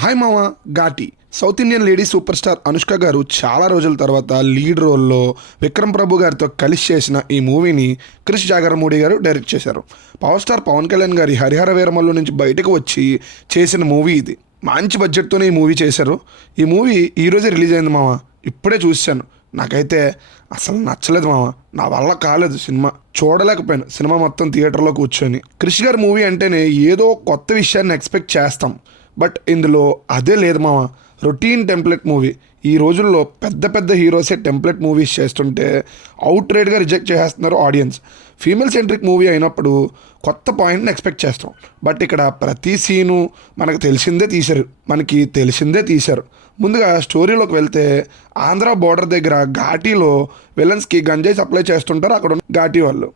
Hi మామ. Ghaati south Indian lady super star Anushka గారు చాలా రోజుల తర్వాత లీడ్ రోల్లో విక్రమ్ ప్రభు గారితో కలిసి చేసిన ఈ మూవీని క్రిష్ జాగరమూడి గారు డైరెక్ట్ చేశారు. పవర్ స్టార్ పవన్ కళ్యాణ్ గారి హరిహర వీరమల్లు నుంచి బయటకు వచ్చి చేసిన మూవీ ఇది. మంచి బడ్జెట్తోనే ఈ మూవీ చేశారు. ఈ మూవీ ఈరోజే రిలీజ్ అయింది మామ. ఇప్పుడే చూశాను. నాకైతే అసలు నచ్చలేదు మామ. నా వల్ల కాలేదు. సినిమా చూడలేకపోయాను. సినిమా మొత్తం థియేటర్లో కూర్చొని. క్రిష్ గారి మూవీ అంటేనే ఏదో కొత్త విషయాన్ని ఎక్స్పెక్ట్ చేస్తాం. బట్ ఇందులో అదే లేదు మామ. Routine template movie. ఈ రోజుల్లో పెద్ద పెద్ద హీరోసే టెంప్లెట్ మూవీస్ చేస్తుంటే అవుట్ రేట్గా రిజెక్ట్ చేస్తున్నారు ఆడియన్స్. ఫీమేల్ సెంట్రిక్ మూవీ అయినప్పుడు కొత్త పాయింట్ని ఎక్స్పెక్ట్ చేస్తాం. బట్ ఇక్కడ ప్రతి సీను మనకి తెలిసిందే తీశారు. ముందుగా స్టోరీలోకి వెళ్తే ఆంధ్ర బోర్డర్ దగ్గర ఘాటీలో విలన్స్కి గంజాయి సప్లై చేస్తుంటారు అక్కడ ఉన్న ఘాటీ వాళ్ళు.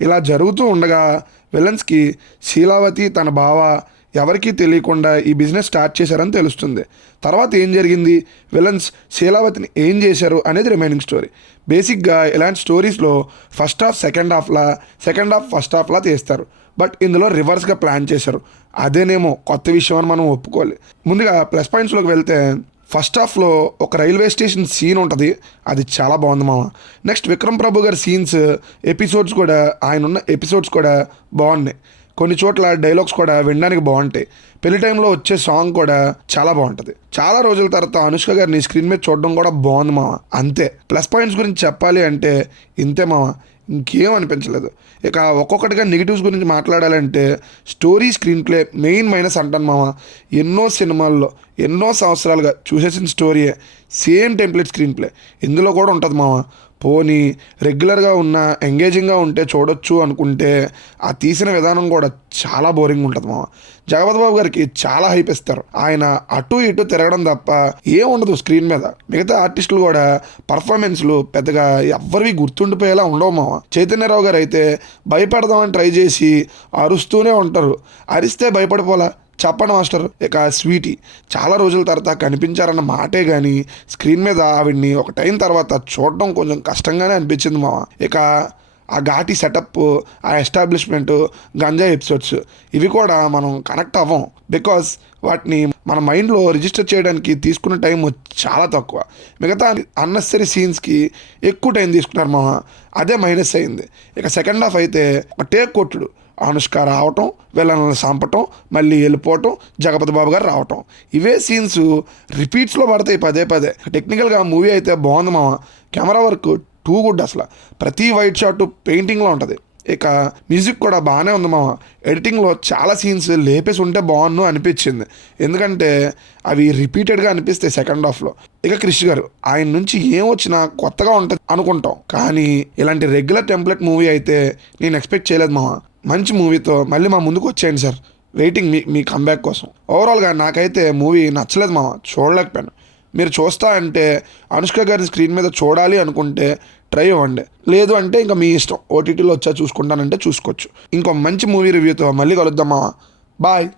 ఇలా జరుగుతూ ఉండగా విలన్స్కి శీలావతి తన బావ ఎవరికీ తెలియకుండా ఈ బిజినెస్ స్టార్ట్ చేశారని తెలుస్తుంది. తర్వాత ఏం జరిగింది, విలన్స్ శీలావతిని ఏం చేశారు అనేది రిమైనింగ్ స్టోరీ. బేసిక్గా ఇలాంటి స్టోరీస్లో first half second half first హాఫ్లా తీస్తారు. బట్ ఇందులో రివర్స్గా ప్లాన్ చేశారు. అదేనేమో కొత్త విషయం అని మనం ఒప్పుకోవాలి. ముందుగా ప్లస్ పాయింట్స్లోకి వెళ్తే ఫస్ట్ హాఫ్లో ఒక రైల్వే స్టేషన్ సీన్ ఉంటుంది. అది చాలా బాగుంది మామ. నెక్స్ట్ విక్రమ్ ప్రభు గారి సీన్స్ ఆయన ఉన్న ఎపిసోడ్స్ కూడా బాగున్నాయి. కొన్ని చోట్ల డైలాగ్స్ కూడా వినడానికి బాగుంటాయి. పెళ్లి టైంలో వచ్చే సాంగ్ కూడా చాలా బాగుంటుంది. చాలా రోజుల తర్వాత అనుష్క గారిని స్క్రీన్ మీద చూడడం కూడా బాగుంది మామ. అంతే. ప్లస్ పాయింట్స్ గురించి చెప్పాలి అంటే ఇంతే మామ. ఇంకేం అనిపించలేదు. ఇక ఒక్కొక్కటిగా నెగిటివ్స్ గురించి మాట్లాడాలంటే story, screen play main minus అంటాను మామ. ఎన్నో సినిమాల్లో ఎన్నో సంవత్సరాలుగా చూసేసిన స్టోరీయే, సేమ్ టెంప్లెట్ స్క్రీన్ ప్లే ఇందులో కూడా ఉంటుంది మామ. పోనీ రెగ్యులర్గా ఉన్న ఎంగేజింగ్గా ఉంటే చూడొచ్చు అనుకుంటే ఆ తీసిన విధానం కూడా చాలా బోరింగ్ ఉంటుంది మామ. జగపతి బాబు గారికి చాలా హైప్ ఇస్తారు. ఆయన అటు ఇటు తిరగడం తప్ప ఏం ఉండదు స్క్రీన్ మీద. మిగతా ఆర్టిస్టులు కూడా పర్ఫార్మెన్స్లు పెద్దగా ఎవ్వరివి గుర్తుండిపోయేలా ఉండవు మామ. చైతన్యరావు గారు అయితే భయపెడదామని ట్రై చేసి అరుస్తూనే ఉంటారు. అరిస్తే భయపడిపోలా చెప్పండి మాస్టర్. ఇక స్వీటీ చాలా రోజుల తర్వాత కనిపించారన్న మాటే కానీ స్క్రీన్ మీద ఆవిడ్ని ఒక టైం తర్వాత చూడడం కొంచెం కష్టంగానే అనిపించింది మామ. ఇక ఆ ఘాటి సెటప్, ఆ ఎస్టాబ్లిష్మెంటు, గంజా ఎపిసోడ్స్ ఇవి కూడా మనం కనెక్ట్ అవ్వం. బికాస్ వాటిని మన మైండ్లో రిజిస్టర్ చేయడానికి తీసుకున్న టైం చాలా తక్కువ. మిగతా అన్నెసరీ సీన్స్కి ఎక్కువ టైం తీసుకున్నారు మామ. అదే మైనస్ అయింది. ఇక సెకండ్ హాఫ్ అయితే ఒక టేక్ కొట్టుడు. అనుష్క రావటం, విలన్లను చంపటం, మళ్ళీ వెళ్ళిపోవటం, జగపతి బాబు గారు రావటం, ఇవే సీన్స్ రిపీట్స్లో పడతాయి పదే. టెక్నికల్గా మూవీ అయితే బాగుంది మామ. Camera work too good. అసలు ప్రతి వైట్ షాట్ పెయింటింగ్లో ఉంటుంది. ఇక మ్యూజిక్ కూడా బాగానే ఉంది మామ. ఎడిటింగ్లో చాలా సీన్స్ లేపేసి ఉంటే బాగుండు అనిపించింది. ఎందుకంటే అవి రిపీటెడ్గా అనిపిస్తాయి సెకండ్ హాఫ్లో. ఇక క్రిష్ గారు, ఆయన నుంచి ఏం వచ్చినా కొత్తగా ఉంటుంది అనుకుంటాం. కానీ ఇలాంటి రెగ్యులర్ టెంప్లెట్ మూవీ అయితే నేను ఎక్స్పెక్ట్ చేయలేదు మామ. మంచి మూవీతో మళ్ళీ మా ముందుకు వచ్చేయండి సార్. వెయిటింగ్ మీ కంబ్యాక్ కోసం. ఓవరాల్గా నాకైతే మూవీ నచ్చలేదు మామ. చూడలేకపోయాను. మీరు చూస్తా అంటే అనుష్క గారిని స్క్రీన్ మీద చూడాలి అనుకుంటే ట్రై ఇవ్వండి. లేదు అంటే ఇంకా మీ ఇష్టం. ఓటీటీలో వచ్చా చూసుకుంటానంటే చూసుకోవచ్చు. ఇంకో మంచి మూవీ రివ్యూతో మళ్ళీ కలుద్దాం మామ. బాయ్.